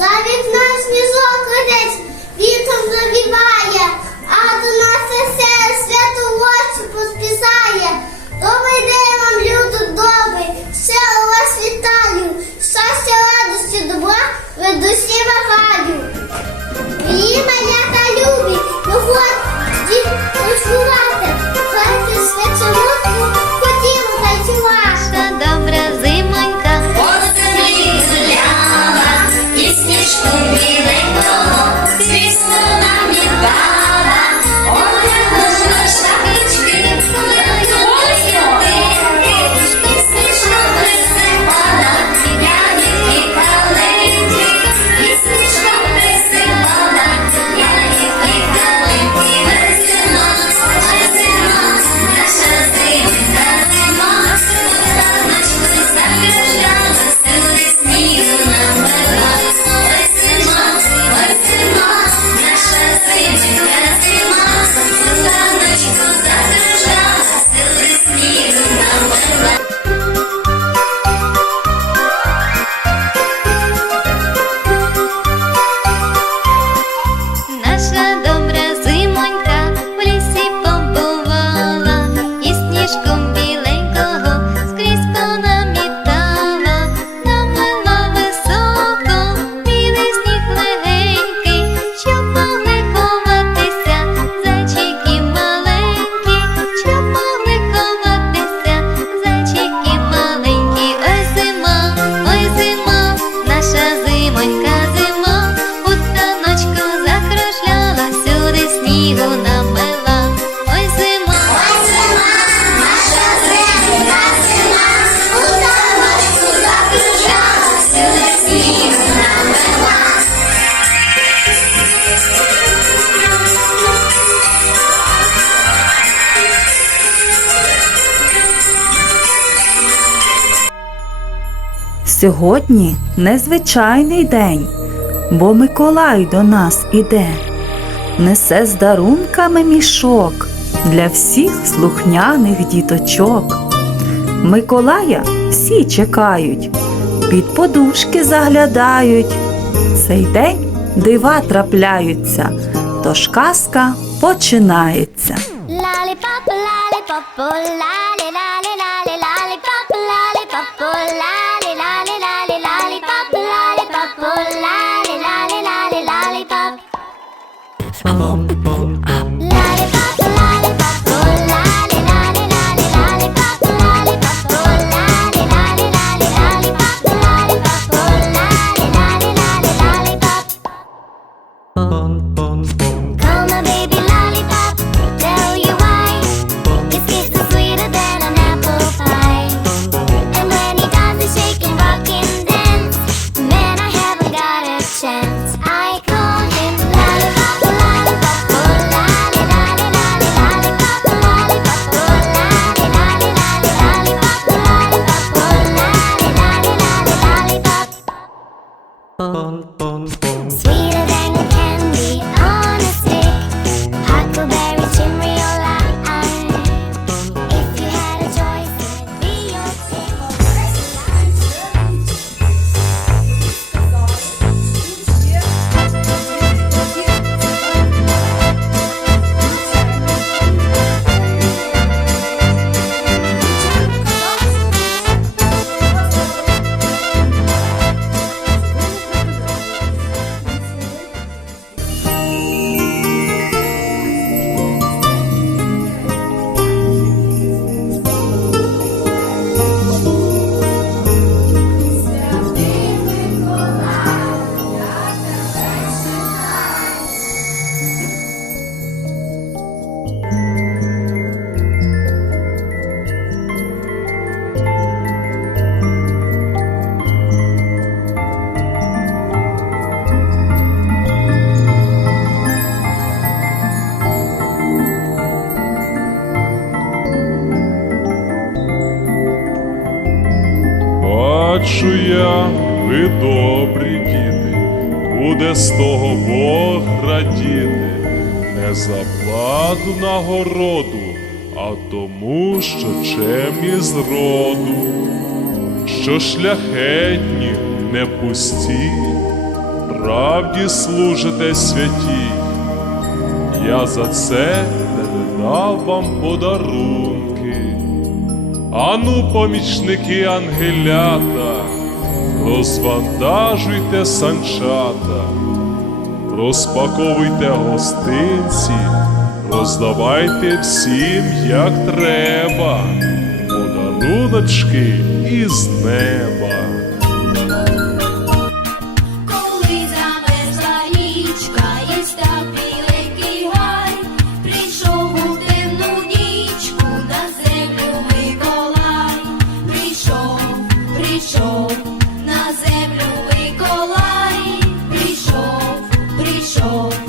Zavetnaš niso hodeč, vidim, da vi. Сьогодні незвичайний день, бо Миколай до нас іде, несе з дарунками мішок для всіх слухняних діточок. Миколая всі чекають, під подушки заглядають. Цей день дива трапляються, тож казка починається. Лалі-пап, лалі-пап, лалі-лалі-лалі, лалі-пап, лалі-пап, лалі Boom, boom, boom. бачу я, ви добрі діти, буде з того Бог радіти, не за плату нагороду, а тому, що чем з роду, що шляхетні не пусті, правді служите святі, Я за це не дав вам подарунки. Ану, помічники ангелята розвантажуйте санчата, розпаковуйте гостинці, роздавайте всім, як треба, подаруночки із неба. all.